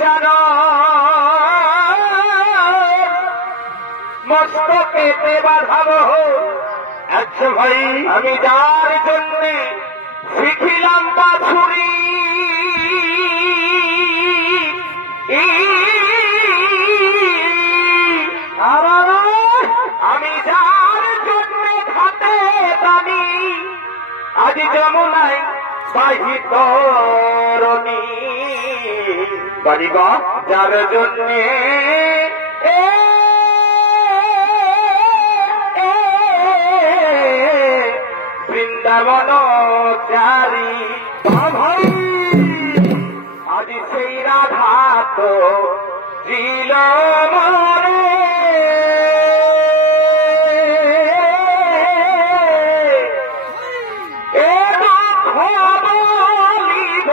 চার মস্তকেতে বাঁধাবো। আচ্ছা ভাই, আমি যার জন্যে শিখিলাম বাছুরি, আমি যার জন্যে খাতে দানি, আজ যমুনায় বাহিত রণী, বাড়িবা যার জন্যে বৃন্দাবন চারি ভাই, আজ সেই রাধা তো দিল মরে, বলিব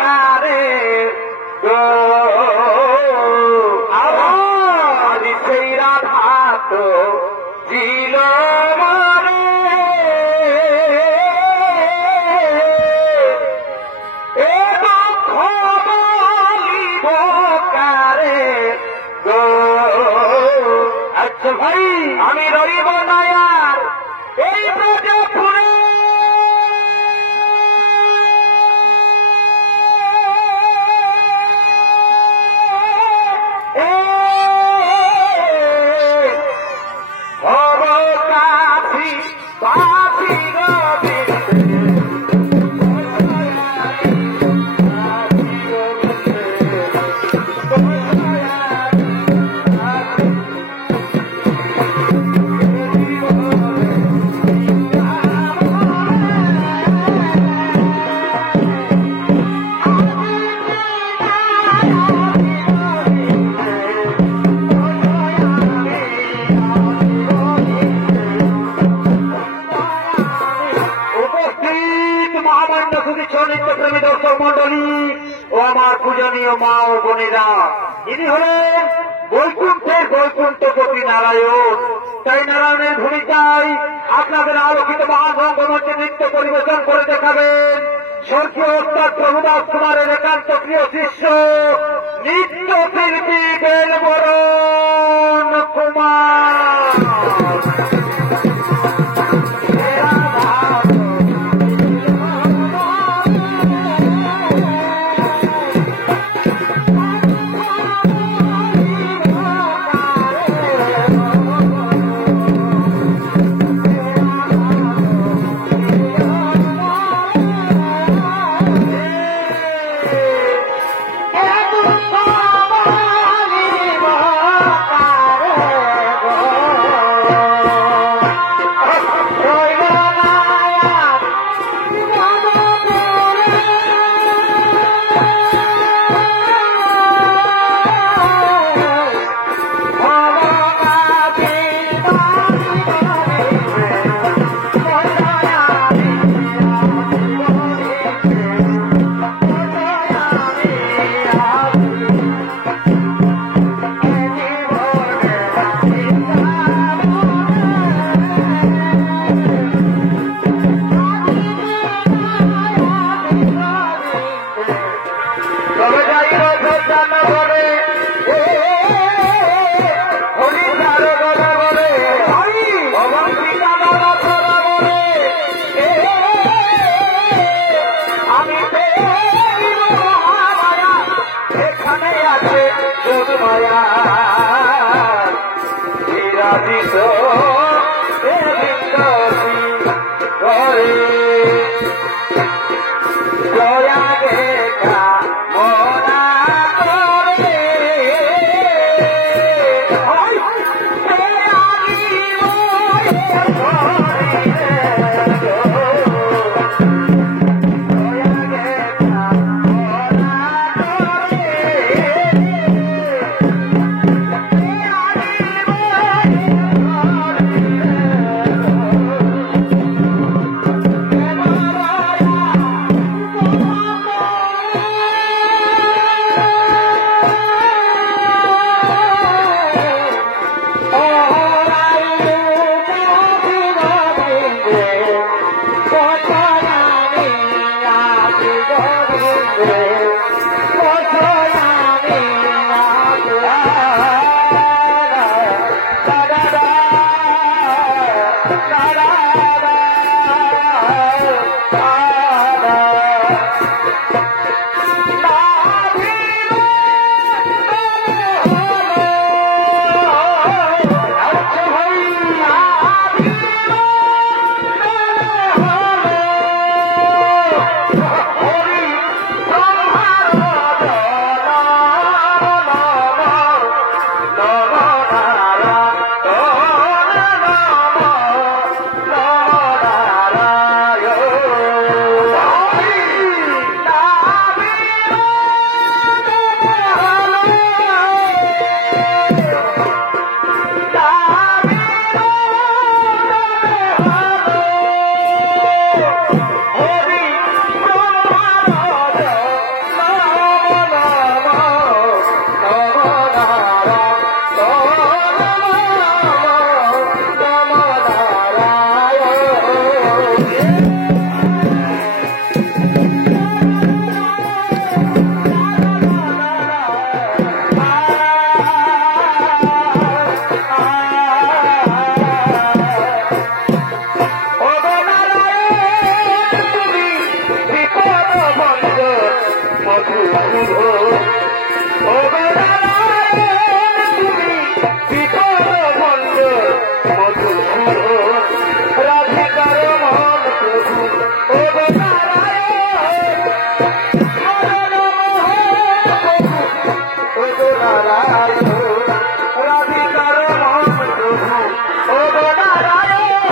কারে আজ সেই রাধা তো দিল ভাই। আমি রইব না আর এই ব্রজপুরে, কাশি বাসি নিত্যপ্রেমী দর্শক মন্ডলী ও আমার পূজনীয় মা ও বোনেরা, ইনি হলেন বৈকুণ্ঠের বৈকুণ্ঠপতি নারায়ণ। তাই নারায়ণের ভূমিকায় আপনাদের আলোকিত মহানগমঞ্চে নৃত্য পরিবেশন করে দেখাবেন স্বর্গীয় ওস্তাদ প্রভুদাস কুমারের একান্ত প্রিয় শিষ্য নৃত্য শিল্পী বেলবরণ কুমার। মধুসূদন ও নারায়ণ তুমি বিপদ ভঞ্জ মধুসূদন রাধিকার মন প্রভু ও নারায়ণ মদন মোহন প্রভু ও নারায়ণ রাধিকার মন প্রভু ও নারায়ণ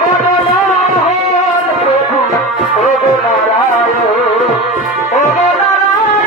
মদন মোহন প্রভু ও নারায়ণ ও নারায়ণ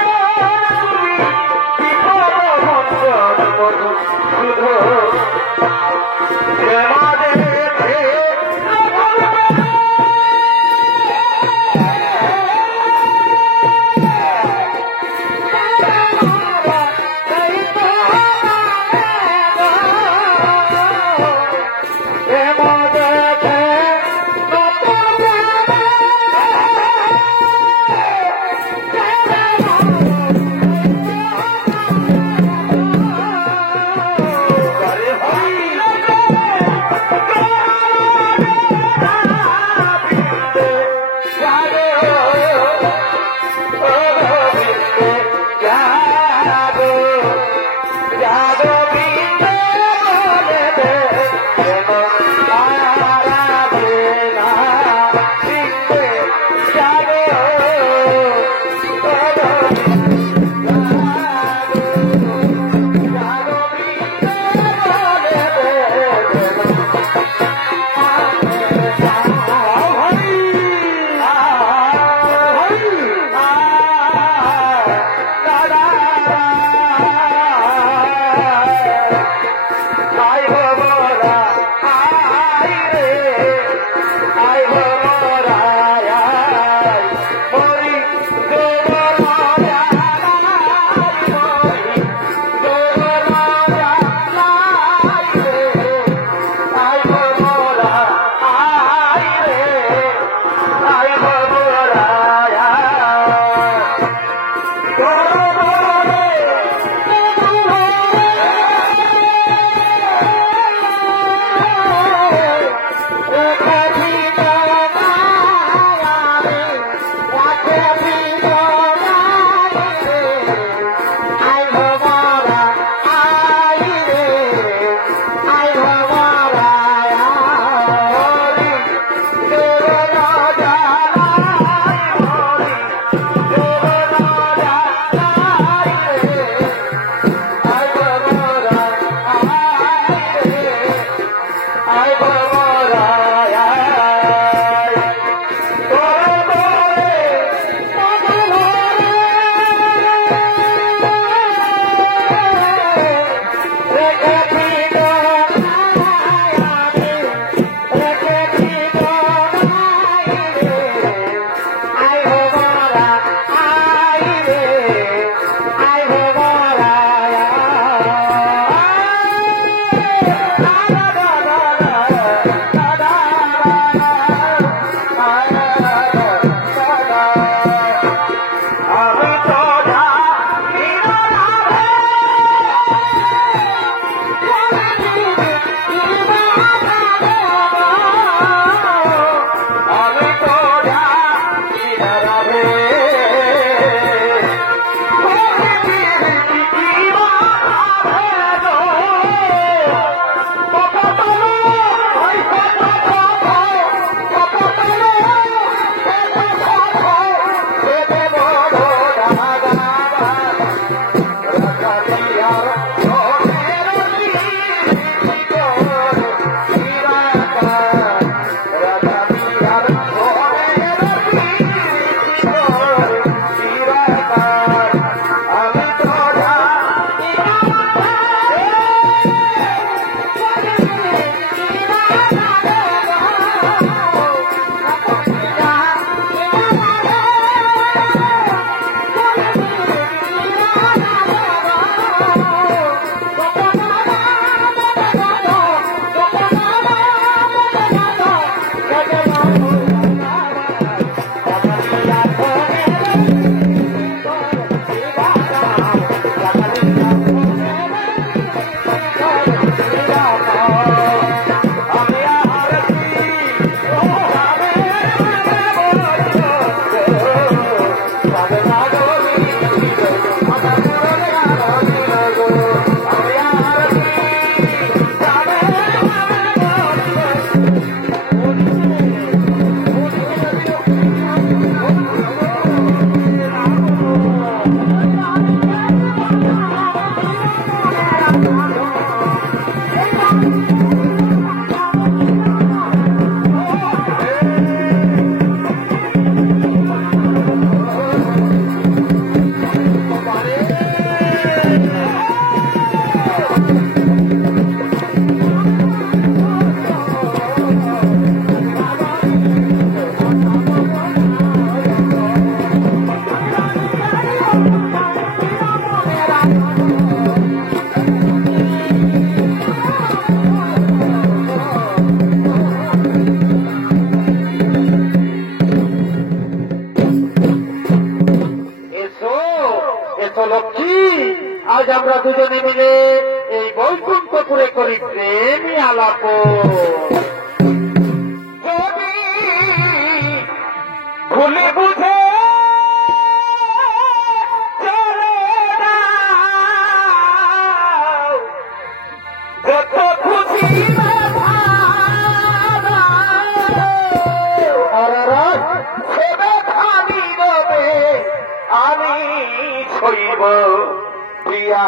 প্রিয়া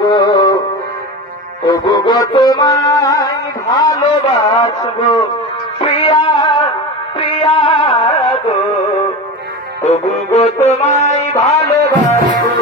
গো, তবু গো তোমায় ভালোবাসবো প্রিয়া, প্রিয়া গো, তবু গো তোমায় ভালোবাসবো।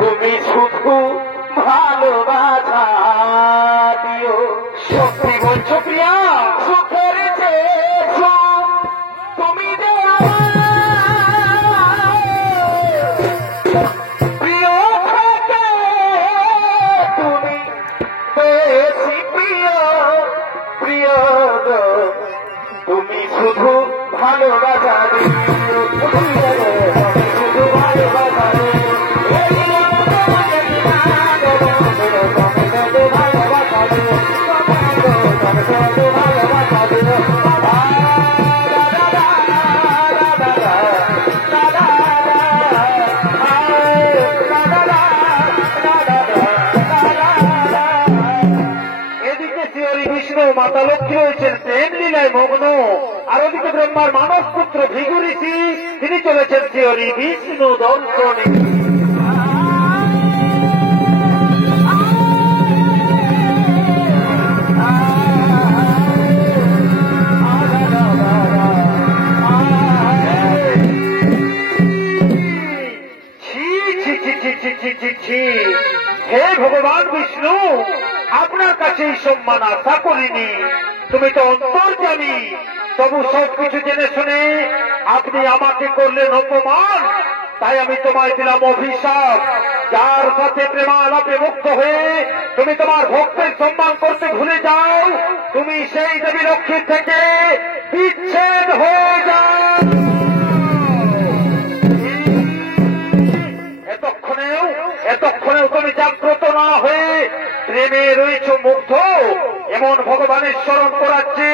তুমি শুধু ভালোবাসা শুধু ভালোবাসা মাতা লক্ষ্মী হয়েছেন প্রেম লীলায় মগ্ন, আর ওদিকে ব্রহ্মার মানস পুত্র ভৃগু ঋষি তিনি চলেছেন শিহরি বিষ্ণু দর্শনে। হে ভগবান বিষ্ণু, আপনার কাছে এই সম্মান আশা করিনি। তুমি তো অন্তর্যামী, তবু সবকিছু জেনে শুনে আপনি আমাকে করলেন অপমান। তাই আমি তোমায় দিলাম অভিশাপ। যার সাথে প্রেমালাপে মুক্ত হয়ে তুমি তোমার ভক্তের সম্মান করতে ভুলে যাও, তুমি সেই দেবী লক্ষ্মীর থেকে বিচ্ছেদ হয়ে যাও। এতক্ষণেও তুমি জাগ্রত না হয়ে প্রেমে রয়েছ মুগ্ধ। এমন ভগবানের স্মরণ করাচ্ছে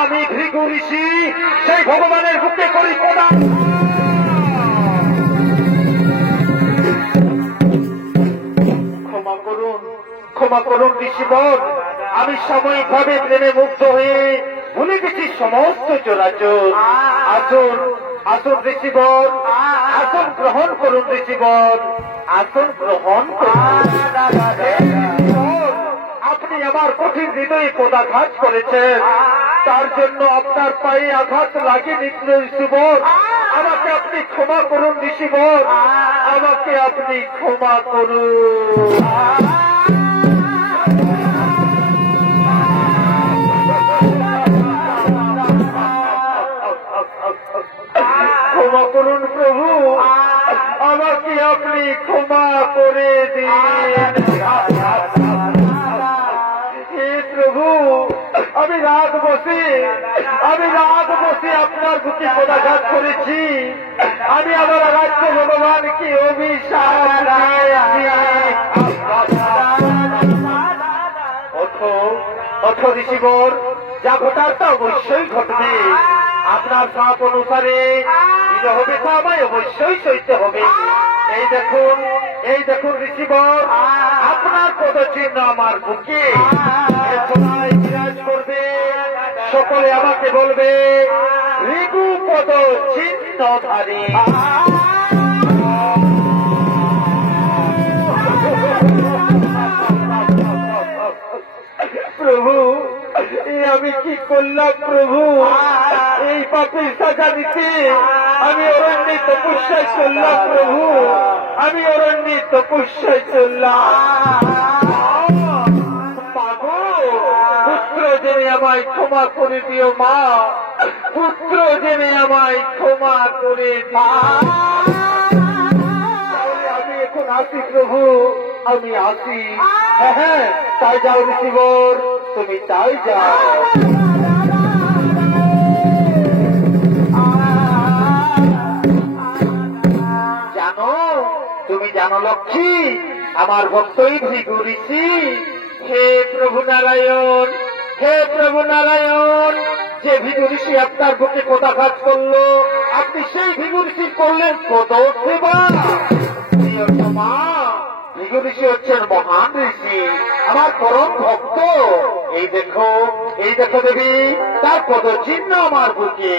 আমি ভৃগু ঋষি, সেই ভগবানের বুকে করি প্রণাম। ক্ষমা করুন, ক্ষমা করুন ঋষিবর, আমি সাময়িকভাবে প্রেমে মুগ্ধ হয়ে ভুলে গেছি সমস্ত চরাচর। আসুন আসুন ঋষিবর, আসন গ্রহণ করুন ঋষিবর, আসন গ্রহণ করুন। আপনি আমার কঠিন হৃদয়ে পদাঘাত করেছেন, তার জন্য আপনার পায়ে আঘাত লাগেনি ঋষিবর। আমাকে আপনি ক্ষমা করুন ঋষিবর, আমাকে আপনি ক্ষমা করুন। ক্ষমা করুন প্রভু, আমাকে আপনি ক্ষমা করে দিন। হে প্রভু, আমি রাত বসে আপনার বুকে পদাঘাত করেছি। আমি আমার রাজ্য ভগবানকে অভিশাপ অথ ঋষিবর, যা ঘটার তা অবশ্যই ঘটবে। আপনার সাপ অনুসারে বিবাহ ব্যথা আমায় অবশ্যই সইতে হবে। এই দেখুন ঋষিবর, আপনার পদচিহ্ন আমার বুকে সবাই বিরাজ করবে। সকলে আমাকে বলবে ঋগু পদ চিহ্নধারী। প্রভু, আমি কি করলাম প্রভু? এই পাপের সাজা দিতে আমি অরণ্যে তপস্যায় চললাম প্রভু, আমি অরণ্যে তপস্যায় চললাম। পুত্র জেনে আমায় ক্ষমা করে দিও মা, পুত্র জেনে আমায় ক্ষমা করে দিও। আমি এখন আসি প্রভু, আমি আসি। হ্যাঁ, তাই যাও ঋষিবর, তুমি তাই যাও। লক্ষ্মী, আমার ভক্তই ভিগু ঋষি। হে প্রভু নারায়ণ, হে প্রভু নারায়ণ, যে ভিগু ঋষি আপনার বুকে কোদাঘাত করলো, আপনি সেই ভিগু ঋষি করলেন কত সেবা। মা, ভিগু ঋষি হচ্ছেন মহান ঋষি, আমার পরম ভক্ত। এই দেখো দেবী, তার কত চিহ্ন আমার বুকে।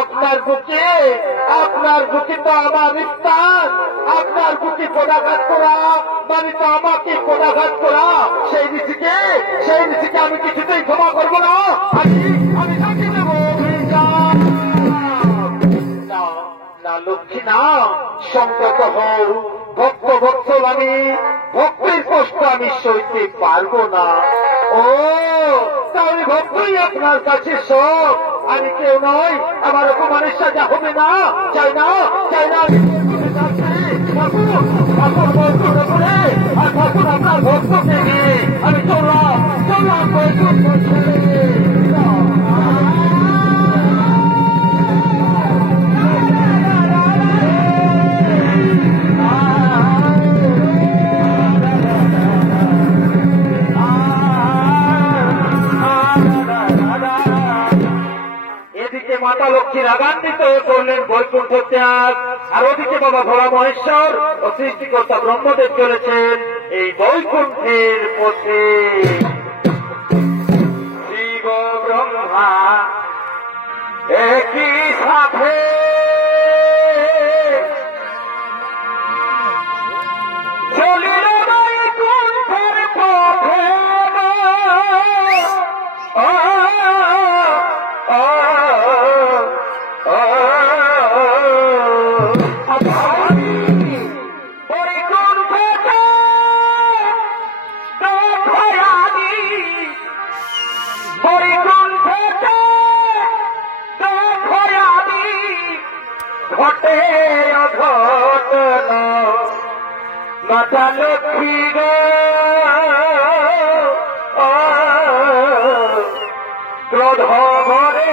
আপনার বুকে তো আমার স্থান, আপনার বুকে পদাঘাত করা মানে তো আমাকে পদাঘাত করা। সেই ঋষিকে আমি কিছুতেই ক্ষমা করবো না। আমি তাকে দেব না লক্ষ্মী না, সংযত হও। ভক্ত বৎসল আমি, ভক্তের কষ্ট আমি সইতে পারবো না। ও তাহলে ভক্তই আপনার কাছে সব, আমি কেউ নয়, আমার অপমানের সাজা হবে না। চাই না আর ঠাকুর আপনার ভক্তকে নিয়ে আমি চললাম মাতা লক্ষ্মী রাগান্বিত হয়ে করলেন বৈকুণ্ঠ ত্যাগ, আর ওদিকে বাবা ভোলা মহেশ্বর ও সৃষ্টিকর্তা ব্রহ্মদেব চলেছেন এই বৈকুণ্ঠের পথে। শিব ব্রহ্মা একই সাথে চলিল বৈকুণ্ঠের পথে। ঘটে অঘটনা মাতা লক্ষ্মী গো, ক্রোধ ভরে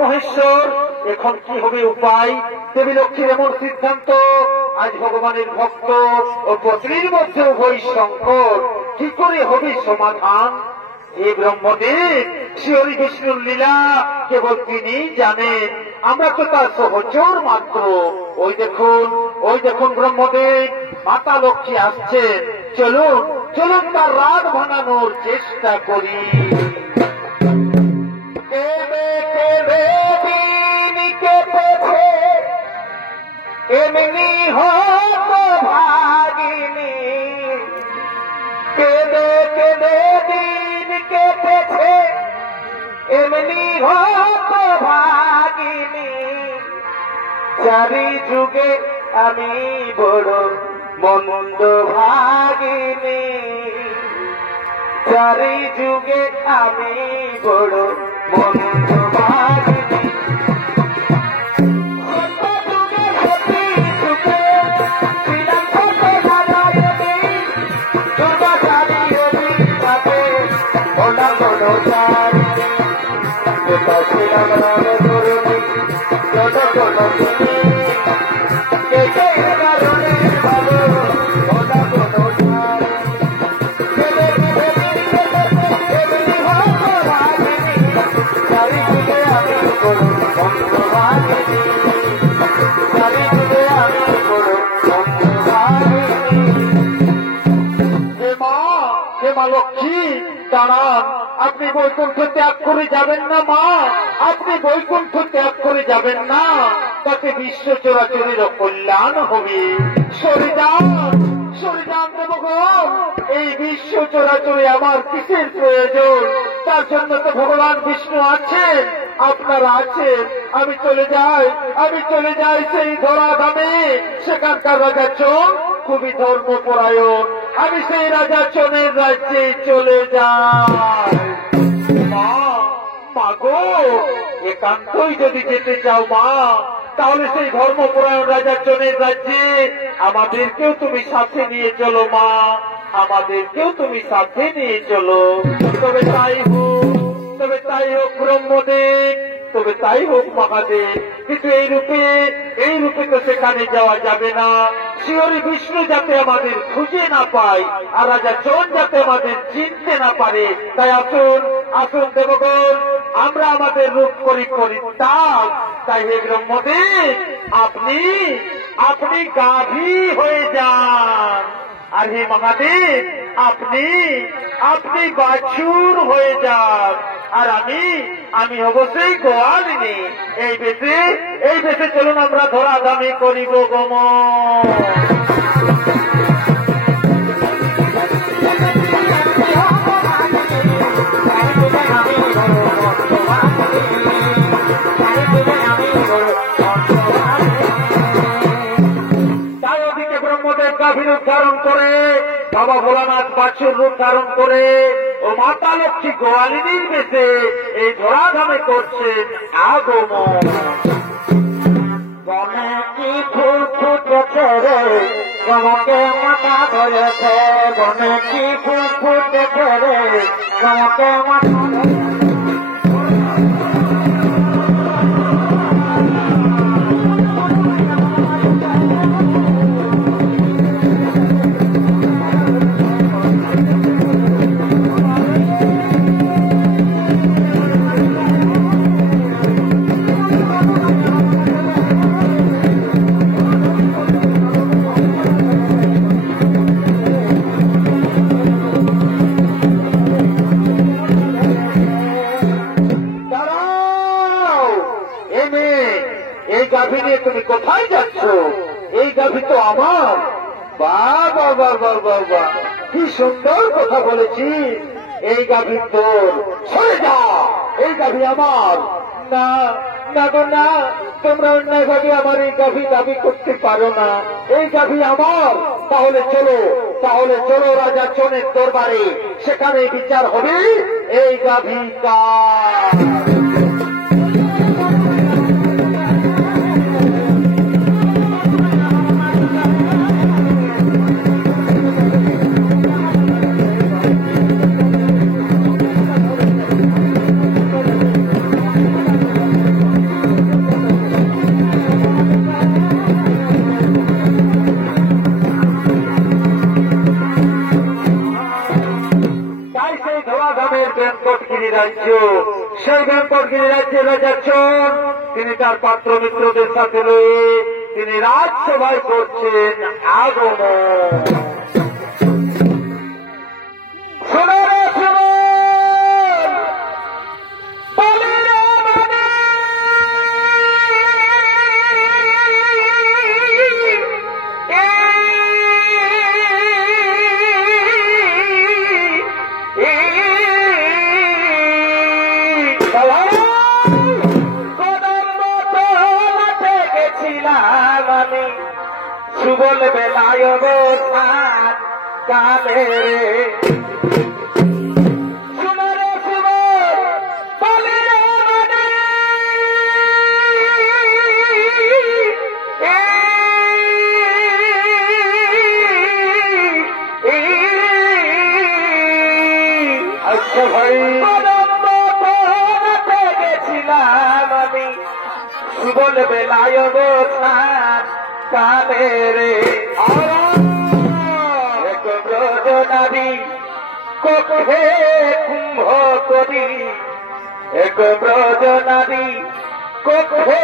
মহেশ্বর, এখন কি হবে উপায়? দেবী লক্ষ্মীর এমন সিদ্ধান্ত, আজ ভগবানের ভক্ত ও পত্নীর মধ্যে উভয় সংকট, কি করে হবে সমাধান? হে ব্রহ্মদেব, শ্রী বিষ্ণুর লীলা কেবল তিনি জানেন, আমরা তো তার সহচর মাত্র। ওই দেখুন ব্রহ্মদেব, মাতা লক্ষ্মী আসছেন। চলুন তার রাত ভাঙানোর চেষ্টা করি। এমনি হত ভাগিনী, কেঁদে দিন কেটেছে, এমনি হত ভাগিনী। চারি যুগে আমি বড় মন্দ ভাগিনী, চারি যুগে আমি বড় মন্দ ভাগিনী। I'm মা লক্ষ্মী দাঁড়ান, আপনি বৈকুণ্ঠ ত্যাগ করে যাবেন না মা, আপনি বৈকুণ্ঠ ত্যাগ করে যাবেন না, তাতে বিশ্ব চরাচরের কল্যাণ হবে। সরিদান সরিদান দেবগণ, এই বিশ্ব চরাচরে আমার কিসের প্রয়োজন? তার জন্য তো ভগবান বিষ্ণু আছেন, আপনারা আছেন। আমি চলে যাই সেই ধরাধামে। সেখানকার রাজা চোর খুবই ধর্মপরায়ণ, আমি সেই রাজা চোরের রাজ্যে চলে যাই। মা গো, একান্তই যদি যেতে চাও মা, তাহলে সেই ধর্মপরায়ণ রাজা চোরের রাজ্যে আমাদেরকেও তুমি সাথে নিয়ে চলো মা, আমাদেরকেও তুমি সাথে নিয়ে চলো। তবে তাই হোক ব্রহ্মদেব, তবে তাই হোক মহাদেব। কিন্তু এই রূপে তো সেখানে যাওয়া যাবে না। শিহরি বিষ্ণু যাতে আমাদের খুঁজে না পায়, আর রাজা চোর যাতে আমাদের চিনতে না পারে, তাই আসুন দেবগণ, আমরা আমাদের রূপ করি পরিত্যাগ। তাই হে ব্রহ্মদেব, আপনি গাভী হয়ে যান, আর হে মহাদেব আপনি বাছুর হয়ে যান, আর আমি হব সেই গোয়ালিনী। এই বেশে চলুন আমরা ধরাধামে করিব গমন। গাভীর রূপ ধারণ করে, বাবা ভোলানাথ বাছুর রূপ ধারণ করে, ও মাতা লক্ষ্মী গোয়ালিনীর বেশে এই ধরাধামে করছেন আগমন। বনে কি ফুল ফুটেছে রে, তোমাকে মাথা ধরেছে, বনে কি ফুল ফুটেছে রে, তোমাকে মাথা তুমি কোথায় যাচ্ছ? এই গাভী তো আমার। বাবা বাবা বাবা, কি সুন্দর কথা বলেছি। এই গাভী তোর, সরে যা, এই গাভী আমার। না না গো না, তোমরা অন্যায় ভাবে আমার এই গাভী দাবি করতে পারো না, এই গাভী আমার। তাহলে চলো রাজা চোরের দরবারে, সেখানে বিচার হবে এই গাভী কার। সেই বেঙ্কটগিরি রাজ্যের রাজা চোর, তিনি তার পাত্র মিত্রদের সাথে রয়ে তিনি রাজসভায় করছেন আগমন। সুবল বেলায় অবস্থান কালে সুবল বলে মানে আচ্ছা ভাই, গেছিলাম আমি সুবল বেলায় অবস্থান কালে রে। এক ব্রজনারী কক্ষে কুম্ভ করি, এক ব্রজনারী কক্ষে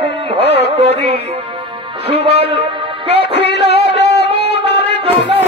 কুম্ভ করি, সুবল গেছিল যমুনার জলে,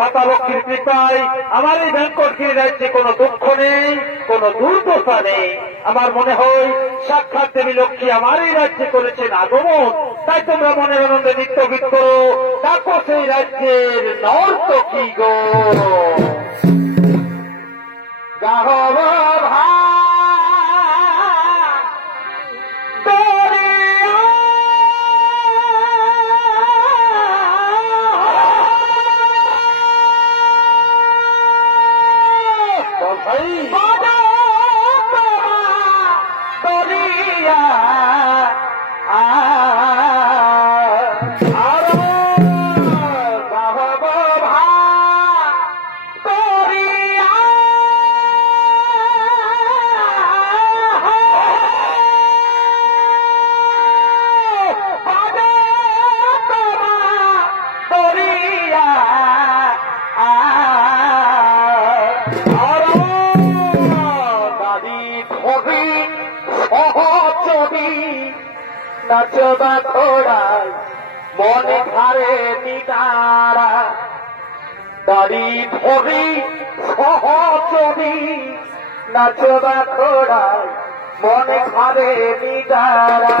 মাতা লক্ষ্মীর কৃপায় আমার এই ব্যাংকটগিরি রাজ্যে কোনো দুঃখ নেই, কোনো দুর্দশা নেই। আমার মনে হয় সাক্ষাৎ দেবী লক্ষ্মী আমার এই রাজ্যে করেছেন আগমন। তাই তোমরা মনের আনন্দে নৃত্য গীত করো, ডাকো সেই রাজ্যের নর্তকী গো। গাহব নাচবা ঘোড়ায় মনে ধারে নিতারা দাড়ি ধরি সহচরি নাচবা ঘোড়ায় মনে খাবে নিদারা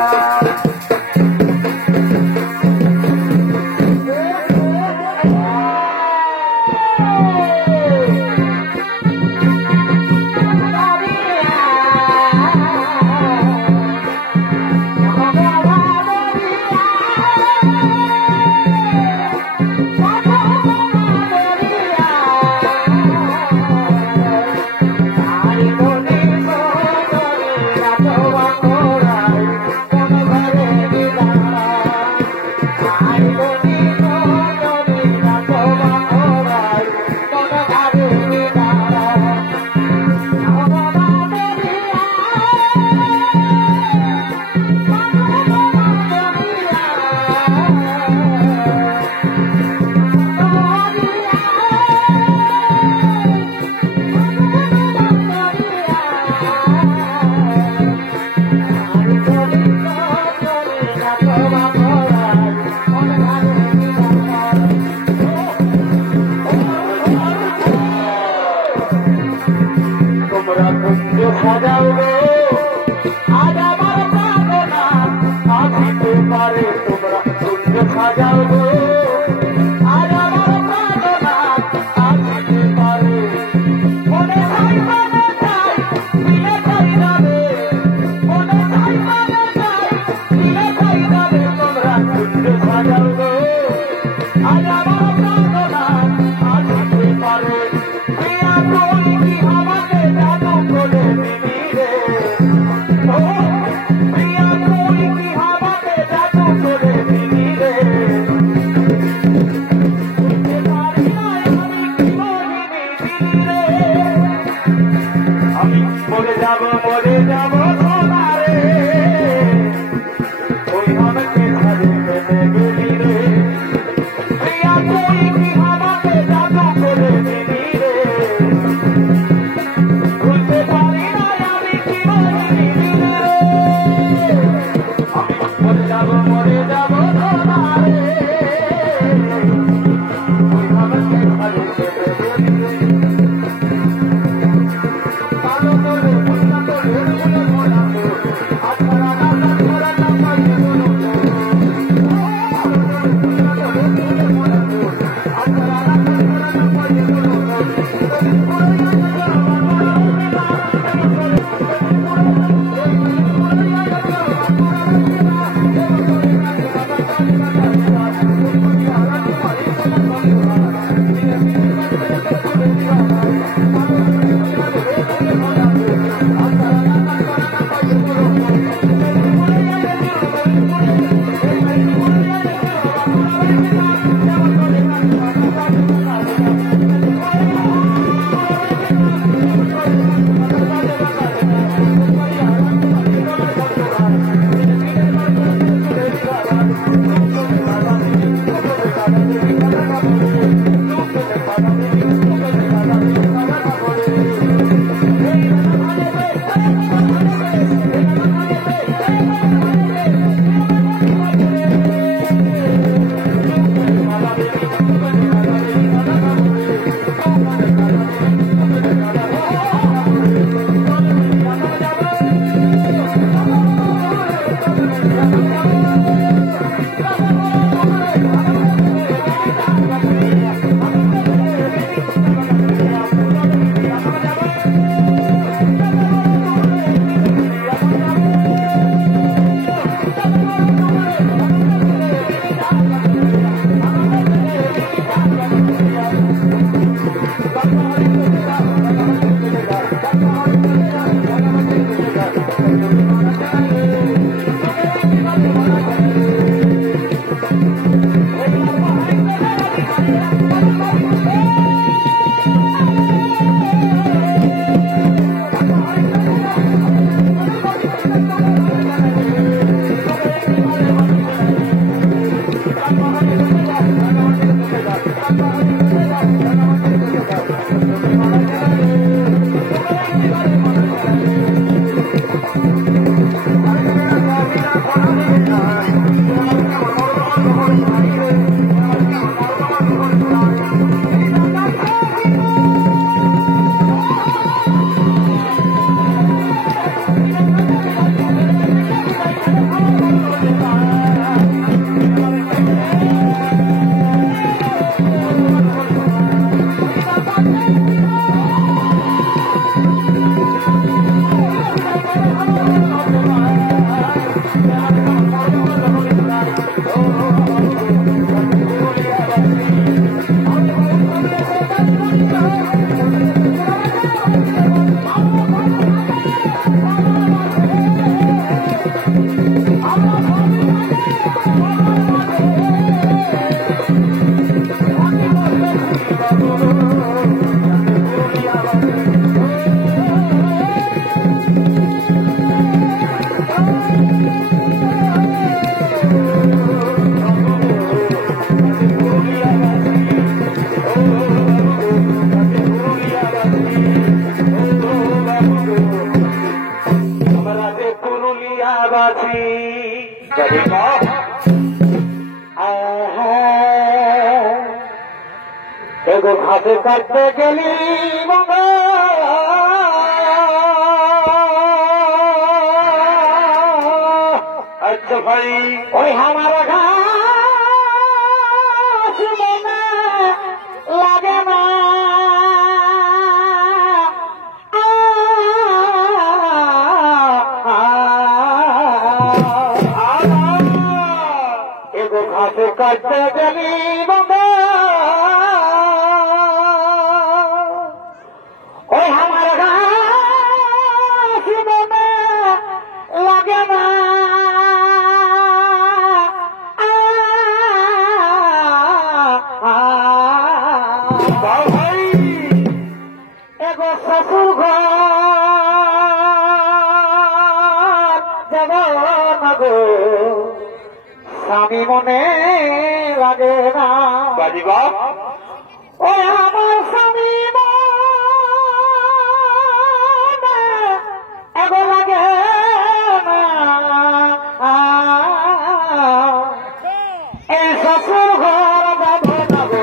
কাটতে গেলি আচ্ছা ভাই ওই আমার ঘাস মনে লাগে না এগো ঘাস কাটতে গেলি ওই আমার ঘাস মনে লাগে না ভাই এগো শ্বশুর ঘর যাব না গো স্বামী মনে লাগে না বাজিবা ওই আমার স্বামী মনে এগো লাগে না এই শ্বশুর ঘর যাব না গো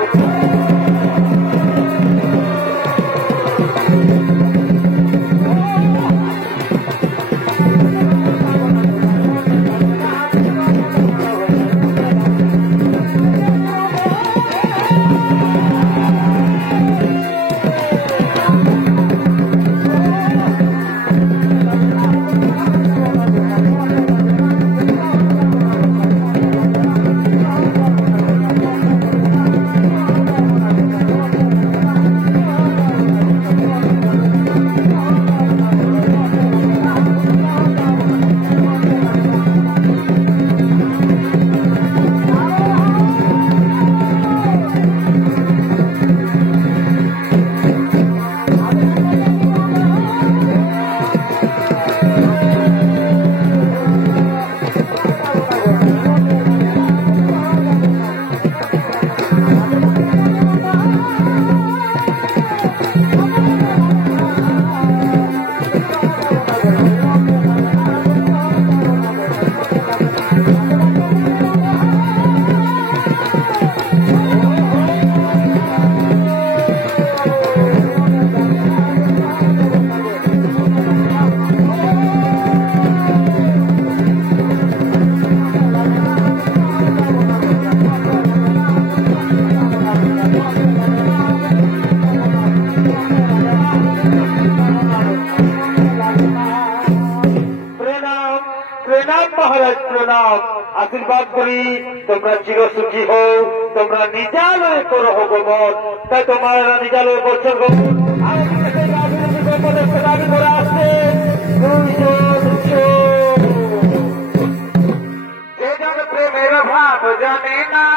মহারাজ প্রণাম আশীর্বাদ করি তোমরা চিরসুখী হও তোমরা নিজালয় করো গোমন তাই তোমরা নিজালয় করছো গোমন দাবি করে আসছে যেজন প্রেমের ভাব জানে না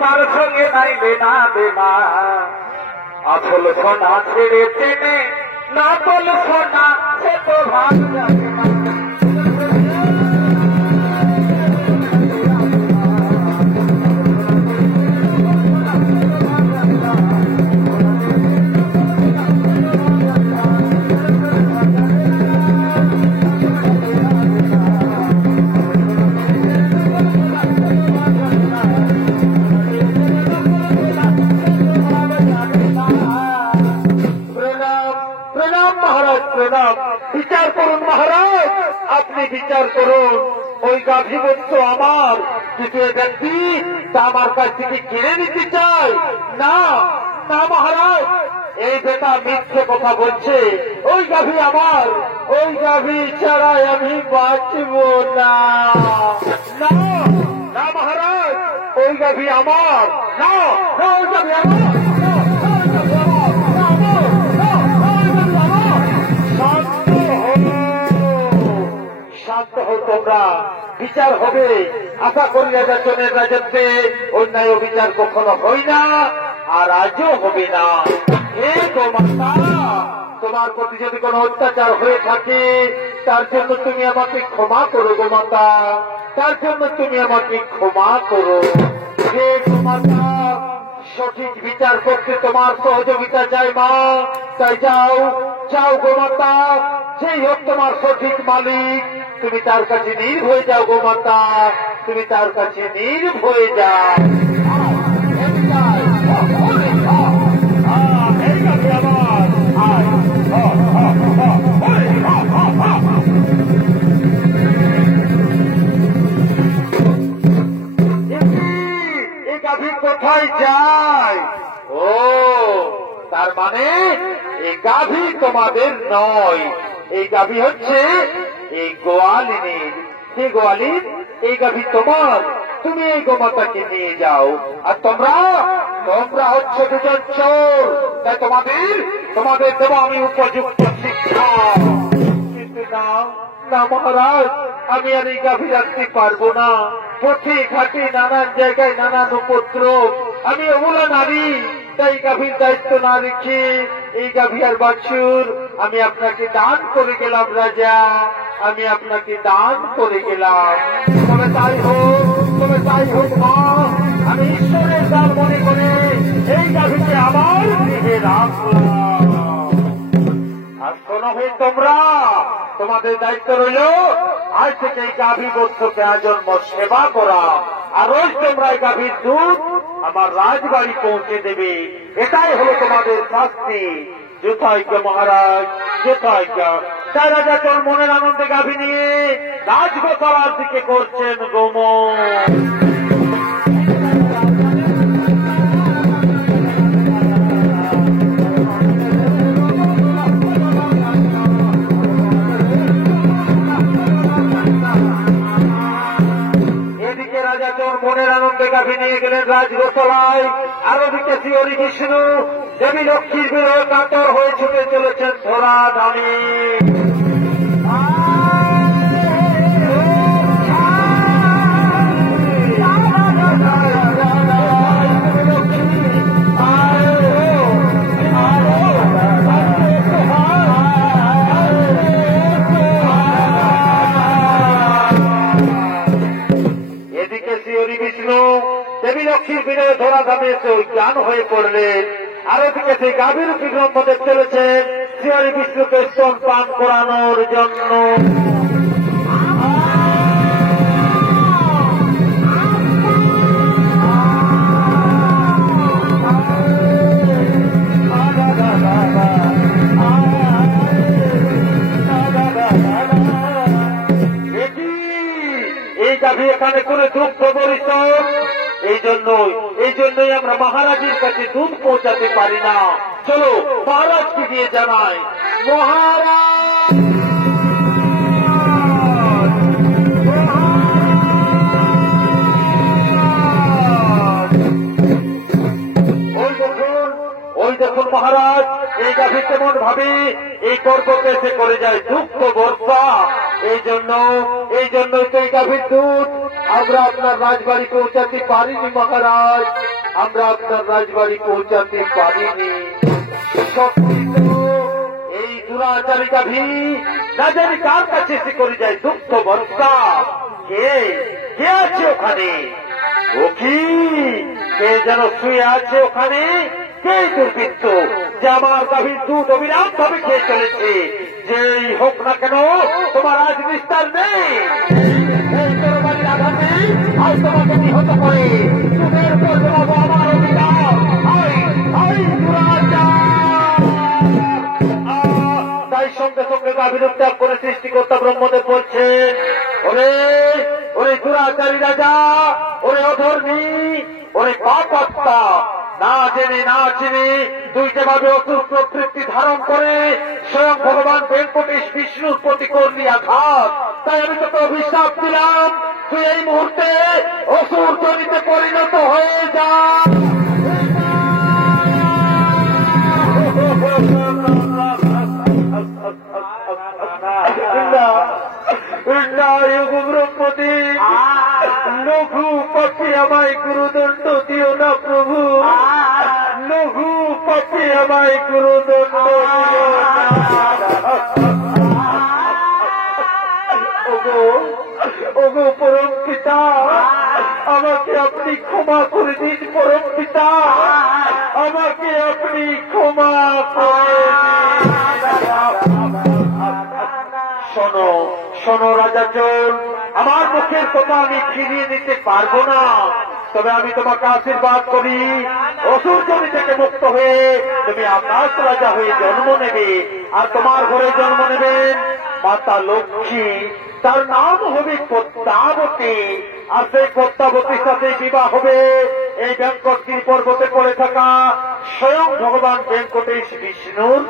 তার সঙ্গে নাই বেনা বেনা আসল সোনা ছেড়ে চেনে নকল সোনা সে তো ভাব জানে না বিচার করুন মহারাজ আপনি বিচার করুন ওই গাভীবত্য আমার তৃতীয় ব্যক্তি তা আমার কাছ থেকে কিনে নিতে চাই না না মহারাজ এই বেটা মিথ্যে কথা বলছে ওই গাভী আমার ওই গাভী ছাড়াই আমি বাঁচব না না না মহারাজ ওই গাভী আমার না না ওই গাভী আমার শান্ত হও তোমরা বিচার হবে আশা করি রাজাজনের রাজত্বে অন্যায় বিচার কখনো হয় না আর আজও হবে না হে গোমাতা তোমার প্রতি যদি কোনো অত্যাচার হয়ে থাকে তার জন্য তুমি আমাকে ক্ষমা করো গোমাতা তার জন্য তুমি আমাকে ক্ষমা করো হে গোমাতা সঠিক বিচার করতে তোমার সহযোগিতা চাই মা তাই যাও যাও গোমাতা যেই হোক তোমার সঠিক মালিক তুমি তার কাছে নির্ভয়ে যাও গোমাতা তুমি তার কাছে নির্ভয়ে যাও তার মানে এই গাভী তোমাদের নয়, এই গাভী হচ্ছে এই গোয়ালিনীর। কে গোয়ালিন? এই গাভী তোমার, তুমি এই গোমাতাকে নিয়ে যাও। আর তোমরা তোমরা হচ্ছে দুজন চোর, তাই তোমাদের দেব আমি উপযুক্ত শিক্ষা। কিন্তু না না মহারাজ, আমি আর এই গাভী রাখতে পারবো না। পথে ঘাটে নানান জায়গায় নানান উপদ্রব, আমি অবলা নারী, তাই গাভীর দায়িত্ব না রেখে এই গাভী আর বাছুর আমি আপনাকে দান করে গেলাম রাজা, আমি আপনাকে দান করে গেলাম। তবে তাই হোক মা, আমি ঈশ্বরের দান মনে করে এই গাভীকে আমার গৃহে রাখলাম। আর শোনো হে তোমরা, তোমাদের দায়িত্ব রইল আজ থেকে এই গাভী বৎসকে আজন্ম সেবা করা, আর রোজ তোমরা এই গাভীর দুধ আমার রাজবাড়ি পৌঁছে দেবে। এটাই হলো তোমাদের শাস্তি। যথাজ্ঞ মহারাজ, যথাজ্ঞ। তাই রাজা তোর মনের আনন্দে গাভী নিয়ে রাজগোপালার দিকে করছেন গমন। মনের আনন্দে গাভী নিয়ে গেলেন রাজগোপালায়, আর ওদিকে শ্রী বিষ্ণু দেবী লক্ষ্মীর বিরহে কাতর হয়ে ছুটে চলেছেন ধরা ধামে। বিষ্ণু দেবী লক্ষ্মীর বিরহে ধরা ধামে এসে জ্ঞান হয়ে পড়লেন, আর ওদিকে সেই গাভীর বিগ্রহ চলেছেন শ্রী বিষ্ণুকে স্তন পান করানোর জন্য। এই গাভী এখানে কোনো দুঃখ পরিচয়, এই জন্যই আমরা মহারাজের কাছে দুধ পৌঁছাতে পারি না। চলো মহারাজকে দিয়ে জানাই। মহারাজ, ওই দেখুন মহারাজ, এই গাভী তেমন ভাবে এই গর্ভকে এসে করে যায় দুঃখ বর্ষা। এই জন্যই তো এই গাভীর দুধ আমরা আপনার রাজবাড়ি পৌঁছাতে পারিনি মহারাজ, আমরা আপনার রাজবাড়ি পৌঁছাতে পারিনি। এই দুরাচারী গাভী না জানি কার কাছে এসে করে যায় দুঃখ বর্ষা। কে আছে ওখানে? ও কি কে যেন শুয়ে আছে ওখানে? কে দুর্বৃত্ত যে আমার গাভীর দুধ অবিরাম ভাবে খেয়ে চলেছে? যেই হোক না কেন তোমার আজ নিস্তার নেই। বাড়ির আঘাতে আজ তোমাকে নিহত করে তোমার উপর জমাবো আমার অধিকার। তাই সঙ্গে সঙ্গে গাভীর উত্যাগ করে সৃষ্টিকর্তা ব্রহ্মদেব বলছেন, ওরে দুরাচারী রাজা, ওরে অধর্মী, ওরে পাপাত্মা, না জেনে না চিনে তুই যেভাবে অসুর প্রবৃত্তি ধারণ করে স্বয়ং ভগবান ভেঙ্কটেশ বিষ্ণুর প্রতি করলি আঘাত, তাই আমি তোকে অভিশাপ দিলাম, তুই এই মুহূর্তে অসুর জনিতে পরিণত হয়ে যা। ব্রহ্মতি লঘু পাপে আমায় গুরুদণ্ড দিও না প্রভু, লঘু পাপে আমায় গুরুদণ্ড দিও না। ওগো পরম পিতা, আমাকে আপনি ক্ষমা করে দিন। পরম পিতা, আমাকে আপনি ক্ষমা করে দিন। শোনো রাজাচল, আমার মুখের কথা আমি ফিরিয়ে নিতে পারবো না, তবে আমি তোমাকে আশীর্বাদ করি, অসুর জমি থেকে মুক্ত হয়ে তুমি আকাশ রাজা হয়ে জন্ম নেবে, আর তোমার ঘরে জন্ম নেবেন মাতা লক্ষ্মী, তার নাম হবে পদ্মাবতী, আর সেই পদ্মাবতীর সাথে বিবাহ হবে এই বেঙ্কটগিরি পর্বতে পড়ে থাকা স্বয়ং ভগবান বেঙ্কটেশ বিষ্ণুর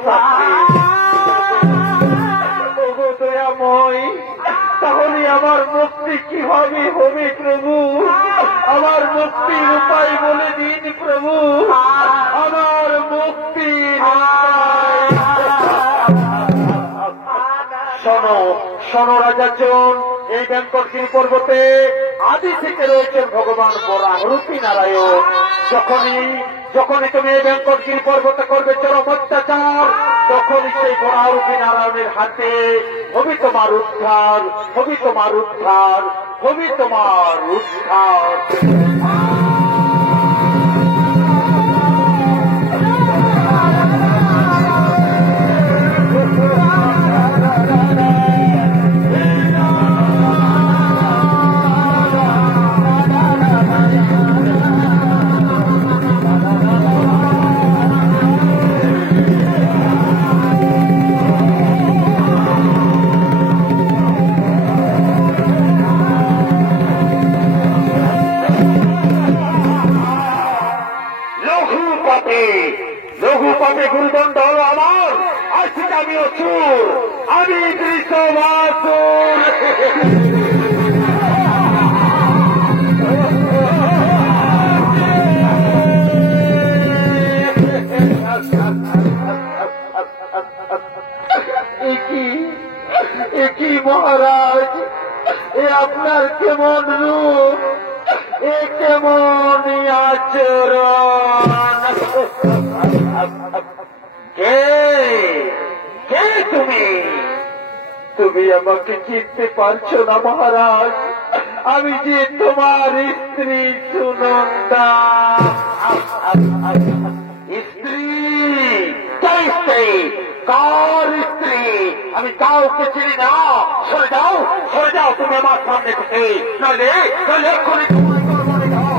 দয়াময়, তাহলে আমার মুক্তি কিভাবে হবে প্রভু? আমার মুক্তির উপায় বলে দিন প্রভু, আমার মুক্তির শোনো শোনো রাজাজন, এই বেঙ্কটগিরি পর্বতে আদি থেকে রয়েছেন ভগবান বরাহরূপী নারায়ণ। যখনই তুমি এই বেঙ্কটগিরি পর্বতে করবে চরম অত্যাচার, তখনই সেই বরাহরূপী নারায়ণের হাতে হবে তোমার উদ্ধার, হবে তোমার উদ্ধার, হবে তোমার উদ্ধার। লঘুপাপে গুরুদণ্ড হল আমার, আজ থেকে আমি অসুর, আমি দৃশ্যবাসুর। একই মহারাজ, এ আপনার কেমন রূপ, এ কেমন আচরণ? কে তুমি? তুমি আমাকে চিনতে পারছো না মহারাজ? আমি যে তোমার স্ত্রী সুনন্দা। স্ত্রী? কার স্ত্রী? কার স্ত্রী? আমি কাউকে চিনি না। সরে যাও, সরে যাও তুমি আমার সামনে থেকে, নইলে এক্ষুনি তোমার কর্মে যাও।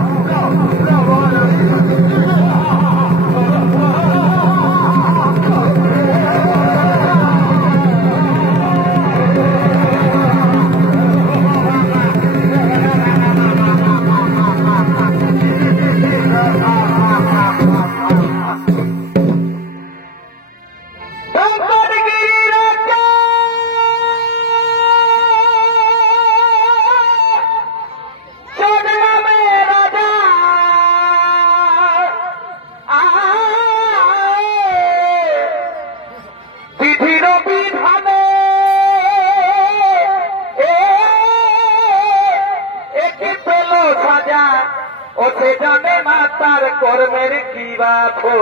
ওঠে জানে না তার কর্মের কি বাখো।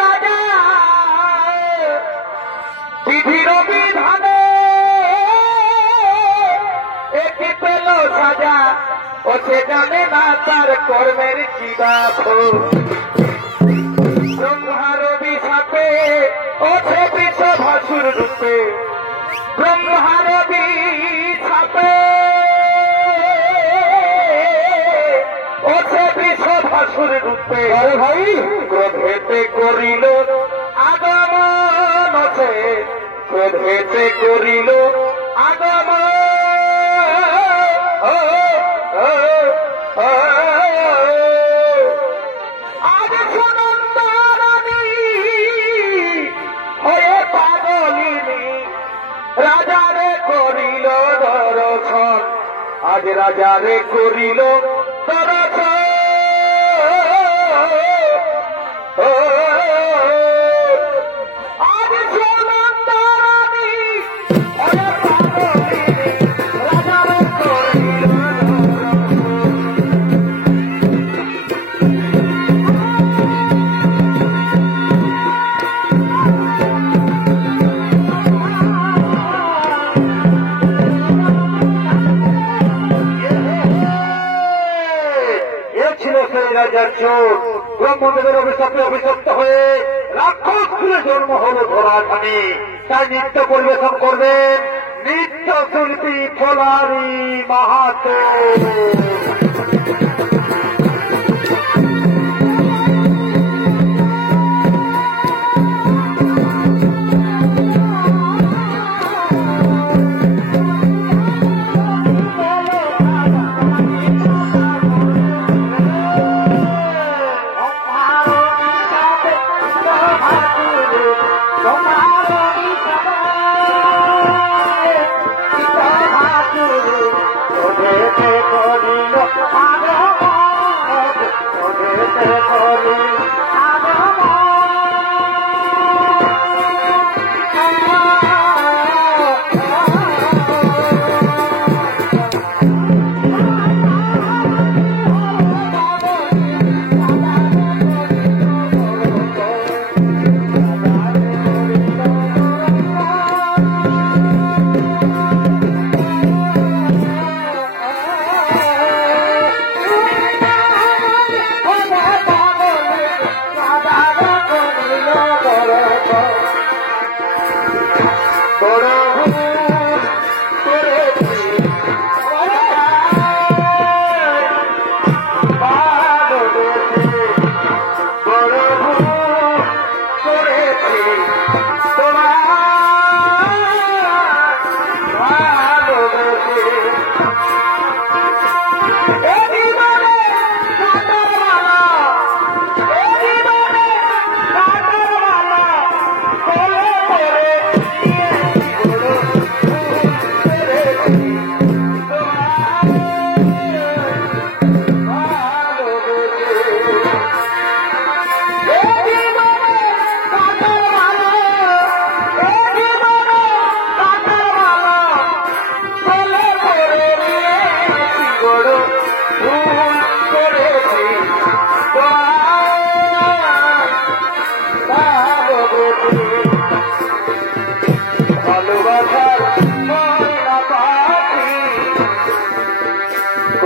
রাজা বিধির বিধানে এটি পেল সাজা, ওঠে জানে না তার কর্মের কি বাখো। ব্রহ্মার অভিশাপে ওঠে ভাসুর রূপে, ব্রহ্মার অভিশাপে ওঠে বিষ ভাসুর রূপে। আরে ভাই, ক্রোধেতে করিল আগমন, আছে ক্রোধেতে করিল আগমন। আজ সুনন্দারানী হয়ে পাগলিনী রাজারে করিল দর্শন, আজ রাজারে করিল দর্শন। আজ সুনন্দারানী হয়ে পাগলিনী রাজারে করিল রাজার চোর। ব্রহ্মদেবের অভিশাপে অভিশপ্ত হয়ে রাক্ষস খুলে জন্ম হল ধরাধানে। তাই নৃত্য পরিবেশন করবেন নৃত্য শিল্পী ফলারি মাহাতো।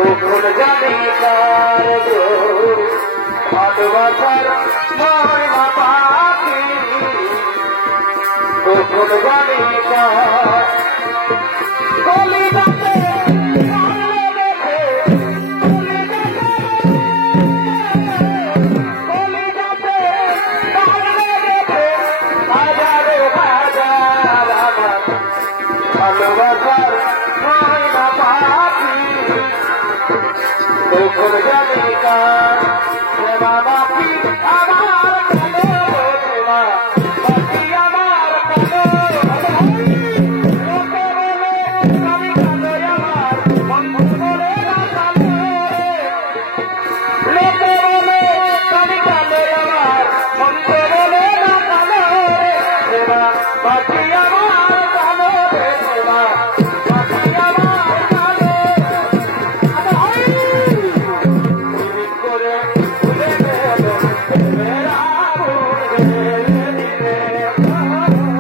গোকুল জানি কার গো ভালোবাসার মহিমা পাখি গোকুল জানি কার কলিকাতে ভালোবাসার মহিমা পাখি গোকুল জানি কার সেবা বাকি আমার কালো সেবা বাকি আমার কালো লোকে বলে আমি কালো আমার বন্ধু বলে না কালো লোকে বলে আমি কালো আমার বন্ধু বলে না কালো সেবা বাকি আমার কালো সেবা বাকি আমার কালো করে ভুলে গেল মেরা করে ভুলে গেল মেরা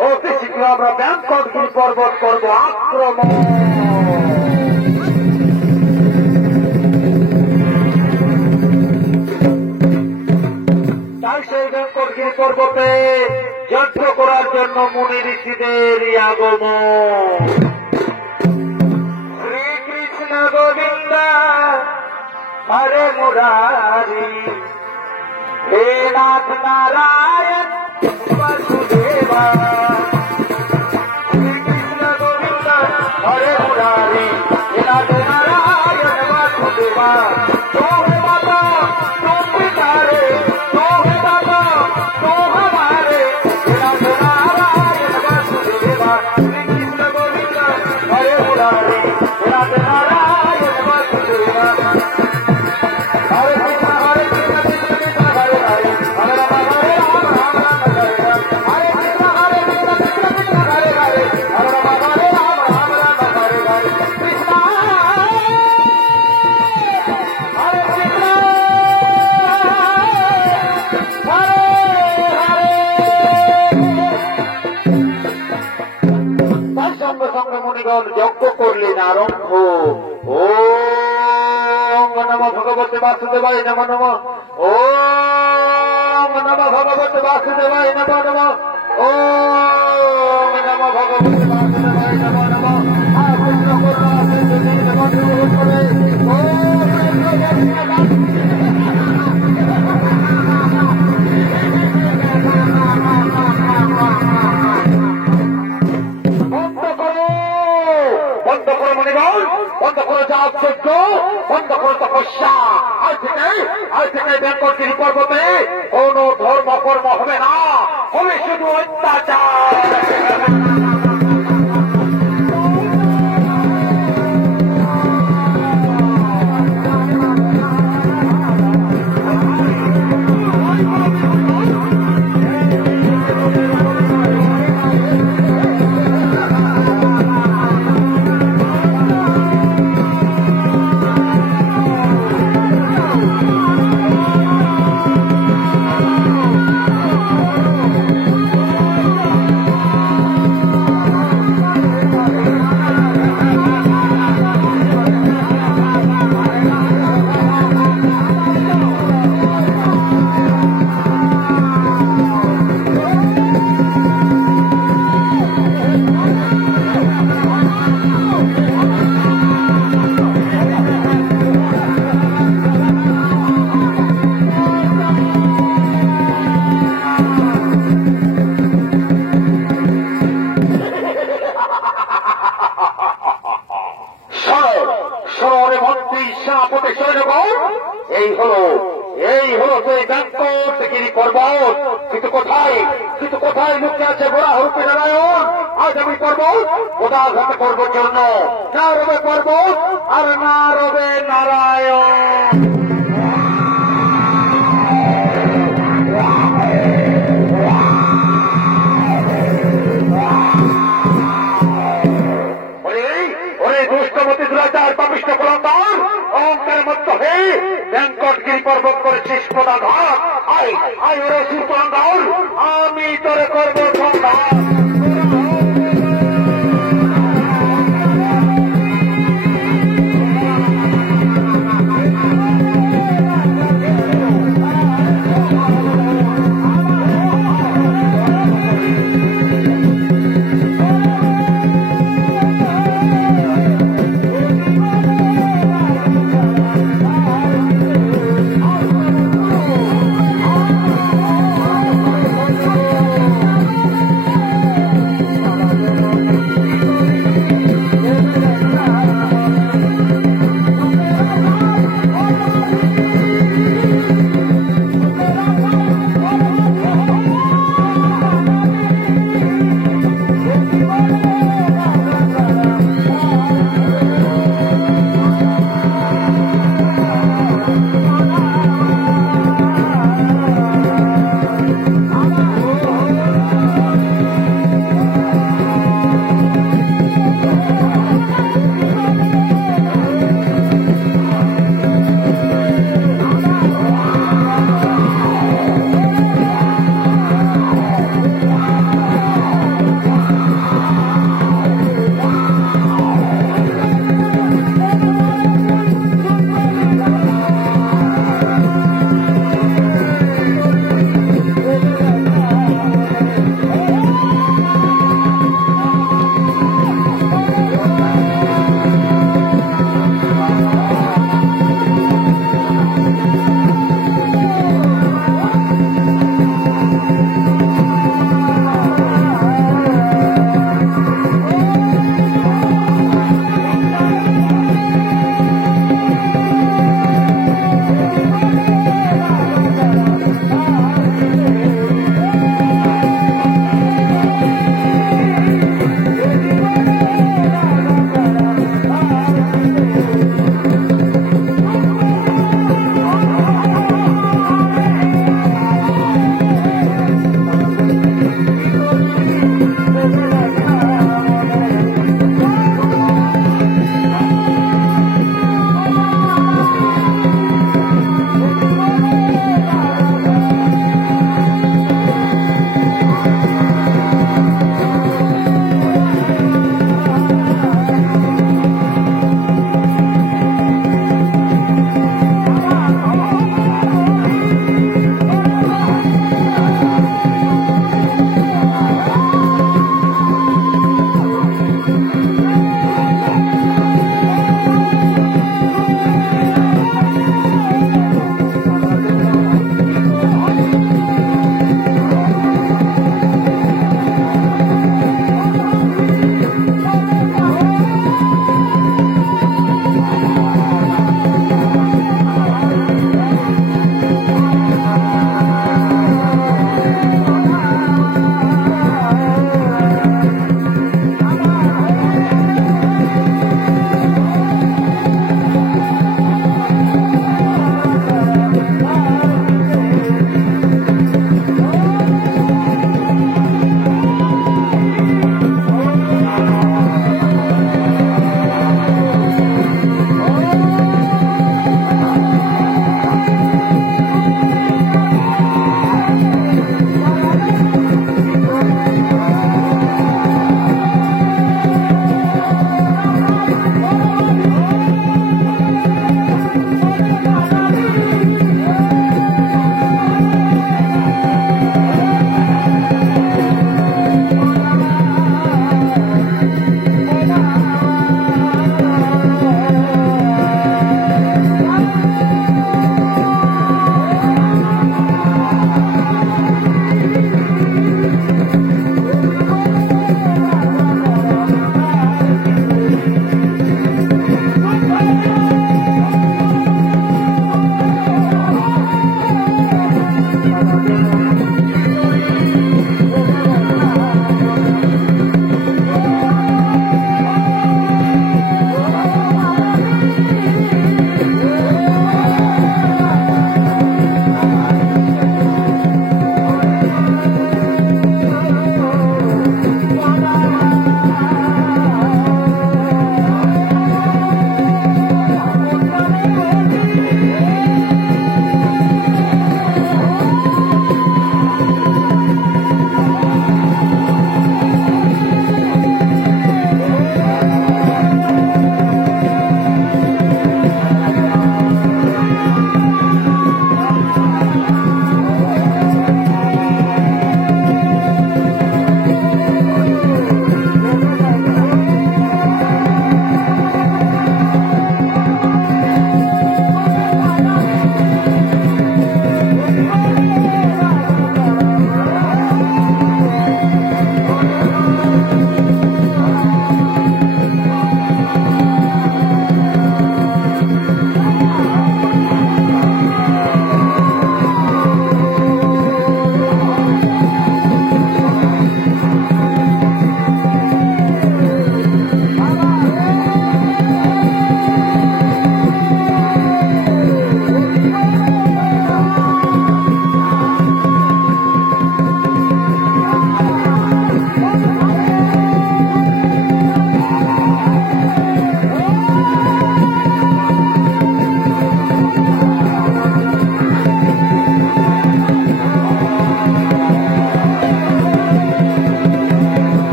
অতি শীঘ্র আমরা ব্যাংকটগিরি পর্বত করব আক্রমণ। তাই সেই ব্যাংকটগিরি পর্বতে যজ্ঞ করার জন্য মুনি ঋষিদের আগমন। শ্রীকৃষ্ণ গোবিন্দ হরে মুরারি হে নাথ নারায়ণ বাসুদেবা শ্রীকৃষ্ণ গোবিন্দ হরে মুরারি হে নাথ নারায়ণ माँ तो है बाबा तुम पितारे तो है बाबा तो हमारे नारायण वासुदेवा श्री कृष्ण गोविंद हरे मुरारी नारायण वासुदेवा हरे कृष्ण हरे कृष्ण कृष्ण कृष्ण हरे हरे हरे राम हरे राम राम राम हरे राम हरे कृष्ण कृष्ण कृष्ण हरे हरे हरे राम हरे राम राम राम हरे हरे कृष्ण हरे कृष्ण हरे हरे তাই সঙ্গে সঙ্গে মুনিগণ যজ্ঞ করলেন আরম্ভ ওম নমো ভগবতে বাসুদেবায় নমো নমঃ ওম নমো ভগবতে বাসুদেবায় নমো নমঃ ওম নমো ভগবতে বাসুদেবায় নমো নমঃ কৃষ্ণ করুণা সিন্ধু দীনবন্ধু করে বন্ধ করে মনিগণ বন্ধ করে যাওয়ার যোগ্য বন্ধ করে তপস্যা আজ থেকে বেঙ্গলগিরি পর্বতে কোন ধর্ম কর্ম হবে না হবে শুধু অত্যাচার এই হলো সেই বেঙ্গলগিরি পর্বত কিন্তু কোথায় মুখে আছে গোড়া হরূপে নারায়ণ আজ আমি পর্বত গোদাঘাত করবার জন্য না রবে পর্বত আর না রবে নারায়ণ দুষ্টমতি দুরাচার পাপিষ্ঠ কুলাঙ্গার অহংকারের মতো হয়ে বেঙ্কটগিরি পর্বত করেছিস প্রদাঘাত আয় ওরে শিব কুলাঙ্গার আমি তোরে করব সংঘাত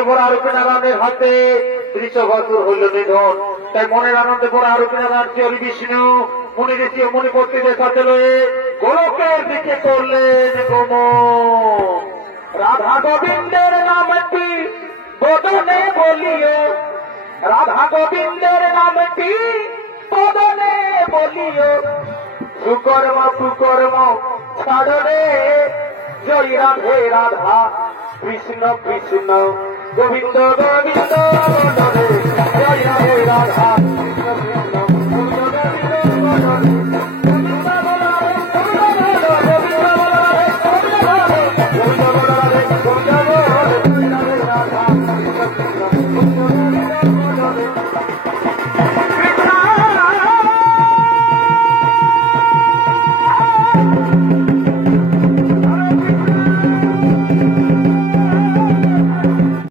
মনে ভরা আরূপী নারায়ণের হাতে ত্রিশবাসুর হইল নিধন। তাই মনের আনন্দে ভরা আরূপী নারায়ণ শ্রী বিষ্ণু মুনি ঋষি ও মুনিপত্নীদের সাথে লয়ে গোলকের দিকে করলেন গমন। রাধা গোবিন্দের নামটি বদনে বলিও, রাধা গোবিন্দের নামটি বদনে বলিও, সুকর্ম কুকর্ম ছাড়রে, জয় রাধে রাধা কৃষ্ণ কৃষ্ণ গোবিন্দ গোবিন্দ বলরে, জয় রাধে রাধা কৃষ্ণ।